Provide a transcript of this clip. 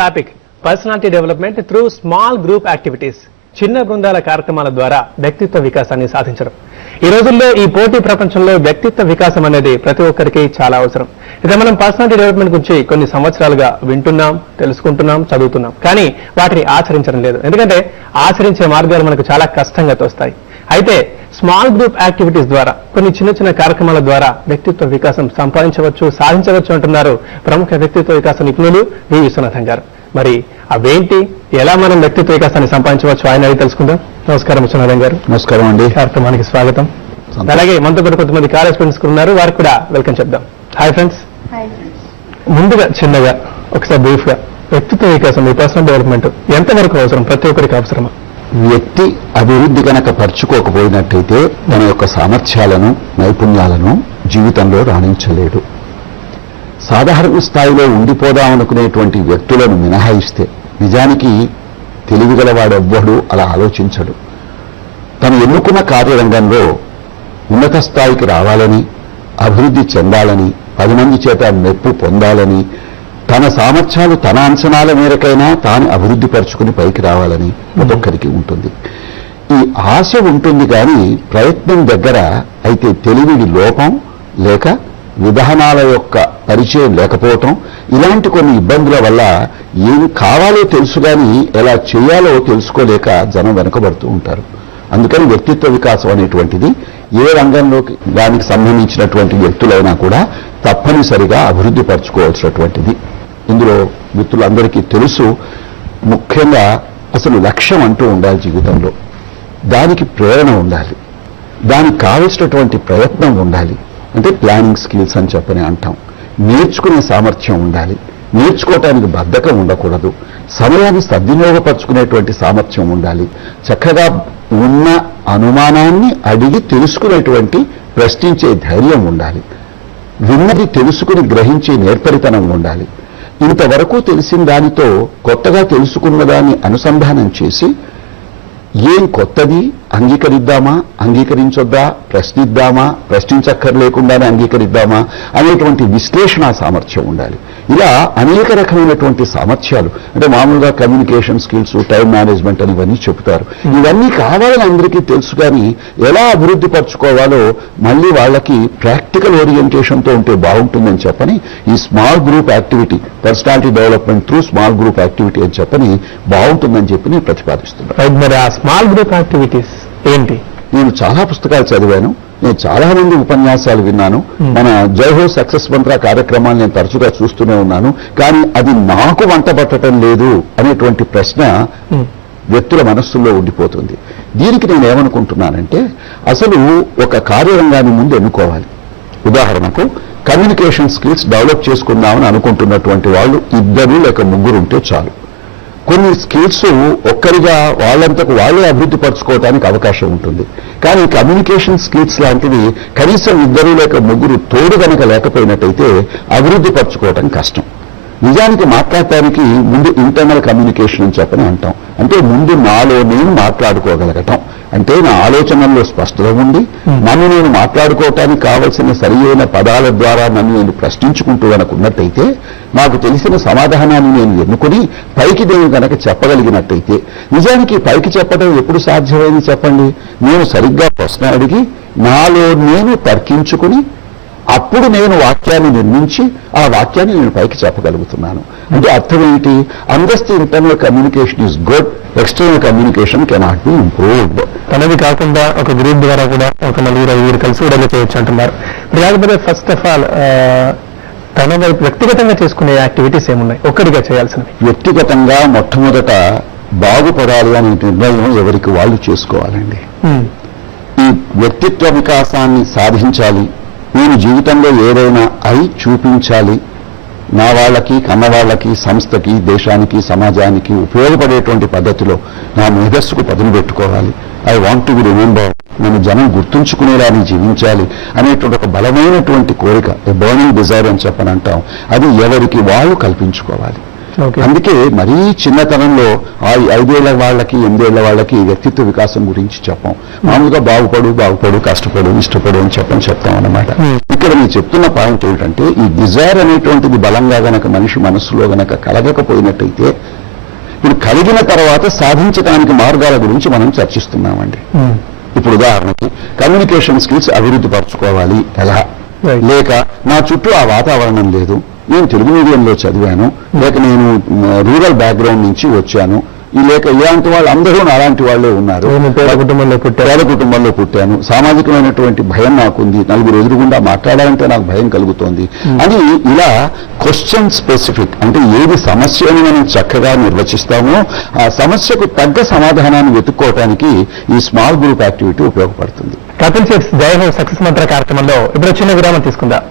Topic personality development through small group activities. చిన్న బృందాల కార్యక్రమాల ద్వారా వ్యక్తిత్వ వికాసాన్ని సాధించడం. ఈ రోజుల్లో ఈ పోటీ ప్రపంచంలో వ్యక్తిత్వ వికాసం అనేది ప్రతి ఒక్కరికి చాలా అవసరం. ఇక మనం పర్సనాలిటీ డెవలప్మెంట్ గురించి కొన్ని సంవత్సరాలుగా వింటున్నాం, తెలుసుకుంటున్నాం, చదువుతున్నాం, కానీ వాటిని ఆచరించడం లేదు. ఎందుకంటే ఆచరించే మార్గాలు మనకు చాలా కష్టంగా తోస్తాయి. అయితే స్మాల్ గ్రూప్ యాక్టివిటీస్ ద్వారా, కొన్ని చిన్న చిన్న కార్యక్రమాల ద్వారా వ్యక్తిత్వ వికాసం సంపాదించవచ్చు, సాధించవచ్చు అంటున్నారు ప్రముఖ వ్యక్తిత్వ వికాస నిపుణులు వి విశ్వనాథన్ గారు. మరి అవేంటి, ఎలా మనం వ్యక్తిత్వ వికాసాన్ని సంపాదించవచ్చు ఆయన అడిగి తెలుసుకుందాం. నమస్కారం విశ్వనాథన్ గారు. నమస్కారం అండి. కార్యక్రమానికి స్వాగతం. అలాగే మనతో పాటు కొంతమంది కాలేజ్ ఫ్రెండ్స్ ఉన్నారు, వారికి కూడా వెల్కమ్ చెప్దాం. Hi friends. ముందుగా చిన్నగా ఒకసారి బ్రీఫ్ గా వ్యక్తిత్వ వికాసం, ఈ పర్సనల్ డెవలప్మెంట్ ఎంతవరకు అవసరం, ప్రతి ఒక్కరికి అవసరమా? వ్యక్తి అభివృద్ధి కనుక పరుచుకోకపోయినట్టయితే తన యొక్క సామర్థ్యాలను, నైపుణ్యాలను జీవితంలో రాణించలేడు. సాధారణ స్థాయిలో ఉండిపోదామనుకునేటువంటి వ్యక్తులను మినహాయిస్తే నిజానికి తెలివిగలవాడెవ్వడు అలా ఆలోచించడు. తను ఎన్నుకున్న కార్యరంగంలో ఉన్నత స్థాయికి రావాలని, అభివృద్ధి చెందాలని, 10 మంది చేత మెప్పు పొందాలని, తన సామర్థ్యాలు తన అంచనాల మేరకైనా తాను అభివృద్ధి పరుచుకుని పైకి రావాలని ఒక్కొక్కరికి ఉంటుంది. ఈ ఆశ ఉంటుంది కానీ ప్రయత్నం దగ్గర అయితే తెలివిడి లోపం లేక విధానాల యొక్క పరిచయం లేకపోవటం, ఇలాంటి కొన్ని ఇబ్బందుల వల్ల ఏమి కావాలో తెలుసు కానీ ఎలా చేయాలో తెలుసుకోలేక జనం వెనుకబడుతూ ఉంటారు. అందుకని వ్యక్తిత్వ వికాసం అనేటువంటిది ఏ రంగంలోకి దానికి సంబంధించినటువంటి వ్యక్తులైనా కూడా తప్పనిసరిగా అభివృద్ధి పరచుకోవాల్సినటువంటిది. ఇందులో మిత్రులందరికీ తెలుసు, ముఖ్యంగా అసలు లక్ష్యం అంటూ ఉండాలి జీవితంలో. దానికి ప్రేరణ ఉండాలి, దానికి కావలసినటువంటి ప్రయత్నం ఉండాలి. అంటే ప్లానింగ్ స్కిల్స్ అని చెప్పని అంటాం. నేర్చుకునే సామర్థ్యం ఉండాలి, నేర్చుకోవటానికి బద్ధకం ఉండకూడదు, సమయాన్ని సద్వినియోగపరుచుకునేటువంటి సామర్థ్యం ఉండాలి, చక్కగా ఉన్న అనుమానాన్ని అడిగి తెలుసుకునేటువంటి ప్రశ్నించే ధైర్యం ఉండాలి, విన్నది తెలుసుకుని గ్రహించే నేర్పరితనం ఉండాలి. ఇంతవరకు తెలిసిన దానితో కొత్తగా తెలుసుకున్న దాన్ని అనుసంధానం చేసి ఏం కొత్తది అంగీకరిద్దామా, అంగీకరించొద్దా, ప్రశ్నిద్దామా, ప్రశ్నించక్కర్లేకుండానే అంగీకరిద్దామా అనేటువంటి విశ్లేషణ సామర్థ్యం ఉండాలి. ఇలా అనేక రకమైనటువంటి సామర్థ్యాలు, అంటే మామూలుగా కమ్యూనికేషన్ స్కిల్స్, టైం మేనేజ్మెంట్ అని ఇవన్నీ చెబుతారు. ఇవన్నీ కావాలని అందరికీ తెలుసు కానీ ఎలా అభివృద్ధి పరచుకోవాలో మళ్ళీ వాళ్ళకి ప్రాక్టికల్ ఓరియంటేషన్తో ఉంటే బాగుంటుందని చెప్పని ఈ small group activity, personality development through small group activity అని చెప్పని బాగుంటుందని చెప్పి నేను ప్రతిపాదిస్తున్నాను. మరి ఆ స్మాల్ గ్రూప్ యాక్టివిటీస్ ఏంటి? నేను చాలా పుస్తకాలు చదివాను, నేను చాలా మంది ఉపన్యాసాలు విన్నాను, మన జైహో సక్సెస్ మంత్ర కార్యక్రమాలు నేను తరచుగా చూస్తూనే ఉన్నాను. కానీ అది నాకు వంట పట్టడం లేదు అనేటువంటి ప్రశ్న వ్యక్తుల మనస్సుల్లో ఉండిపోతుంది. దీనికి నేను ఏమనుకుంటున్నానంటే, అసలు ఒక కార్యరంగాన్ని ముందు ఎన్నుకోవాలి. ఉదాహరణకు కమ్యూనికేషన్ స్కిల్స్ డెవలప్ చేసుకుందామని అనుకుంటున్నటువంటి వాళ్ళు 2 లేక 3 ఉంటే చాలు. కొన్ని స్కిల్స్ ఒక్కరిగా వాళ్ళంతకు వాళ్ళే అభివృద్ధి పరచుకోవడానికి అవకాశం ఉంటుంది. కానీ కమ్యూనికేషన్ స్కిల్స్ లాంటివి కనీసం 2 లేక 3 తోడు కనుక లేకపోయినట్టయితే అభివృద్ధి పరచుకోవటం కష్టం. నిజానికి మాట్లాడటానికి ముందు ఇంటర్నల్ కమ్యూనికేషన్ అని చెప్పని అంటాం. అంటే ముందు నాలో నేను మాట్లాడుకోగలగటం, అంటే నా ఆలోచనల్లో స్పష్టత ఉండి నన్ను నేను మాట్లాడుకోవటానికి కావలసిన సరియైన పదాల ద్వారా నన్ను నేను ప్రశ్నించుకుంటూ ఉన్నట్టయితే, నాకు తెలిసిన సమాధానాన్ని నేను ఎన్నుకుని పైకి నేను కనుక చెప్పగలిగినట్టయితే, నిజానికి పైకి చెప్పడం ఎప్పుడు సాధ్యమైంది చెప్పండి? నేను సరిగ్గా ప్రశ్న అడిగి నాలో నేను తర్కించుకుని అప్పుడు నేను వాక్యాన్ని నిర్మించి ఆ వాక్యాన్ని నేను పైకి చెప్పగలుగుతున్నాను. అంటే అర్థం ఏంటి? Unless the internal communication is good, external communication cannot be improved. తనది కాకుండా ఒక గ్రూప్ ద్వారా కూడా ఒక 4-5 కలిసి కూడా చేయొచ్చు అంటున్నారు. లేకపోతే ఫస్ట్ ఆఫ్ ఆల్ తన వైపు వ్యక్తిగతంగా చేసుకునే యాక్టివిటీస్ ఏమున్నాయి ఒక్కడిగా చేయాల్సినవి? వ్యక్తిగతంగా మొట్టమొదట బాగుపడాలి అనే నిర్ణయం ఎవరికి వాళ్ళు చేసుకోవాలండి. ఈ వ్యక్తిత్వ వికాసాన్ని సాధించాలి, నేను జీవితంలో ఏదైనా అయి చూపించాలి, నా వాళ్ళకి, కన్నవాళ్ళకి, సంస్థకి, దేశానికి, సమాజానికి ఉపయోగపడేటువంటి పద్ధతిలో నా మేధస్సుకు పదును పెట్టుకోవాలి, I want to be remember, నన్ను జనం గుర్తుంచుకునేలాని జీవించాలి అనేటువంటి ఒక బలమైనటువంటి కోరిక, ఏ బర్నింగ్ డిజైర్ అని చెప్పని అంటాం, అది ఎవరికి వాళ్ళు కల్పించుకోవాలి. అందుకే మరీ చిన్నతనంలో 5 ఏళ్ల వాళ్ళకి 8 ఏళ్ల వాళ్ళకి వ్యక్తిత్వ వికాసం గురించి చెప్పాం. మామూలుగా బాగుపడు, కష్టపడు, ఇష్టపడు అని చెప్తాం అన్నమాట. ఈ ఇక్కడ నేను చెప్తున్న పాయింట్ ఏమిటంటే ఈ డిజైర్ అనేటువంటిది బలంగా గనక మనిషి మనస్సులో గనక కలగకపోయినట్టయితే ఇప్పుడు కలిగిన తర్వాత సాధించడానికి మార్గాల గురించి మనం చర్చిస్తున్నామండి. ఇప్పుడు ఉదాహరణకి కమ్యూనికేషన్ స్కిల్స్ అభివృద్ధి పరచుకోవాలి ఎలా, Right. లేక నా చుట్టూ ఆ వాతావరణం లేదు, నేను తెలుగు మీడియంలో చదివాను, లేక నేను రూరల్ బ్యాక్గ్రౌండ్ నుంచి వచ్చాను, లేక ఇలాంటి వాళ్ళు అందరూ అలాంటి వాళ్ళే ఉన్నారు, పేద కుటుంబంలో పుట్టాను, పేద కుటుంబంలో పుట్టాను, సామాజికమైనటువంటి భయం నాకుంది, నలుగురు ఎదురుగుండా మాట్లాడాలంటే నాకు భయం కలుగుతోంది అని ఇలా క్వశ్చన్ స్పెసిఫిక్ అంటే ఏది సమస్య అని మనం చక్కగా నిర్వచిస్తామో ఆ సమస్యకు తగ్గ సమాధానాన్ని వెతుక్కోవటానికి ఈ స్మాల్ గ్రూప్ యాక్టివిటీ ఉపయోగపడుతుంది. కపిల్ సీడ్స్ జై హో సక్సెస్ మంత్ర కార్యక్రమంలో ఇప్పుడు చిన్న విరామం తీసుకుందాం.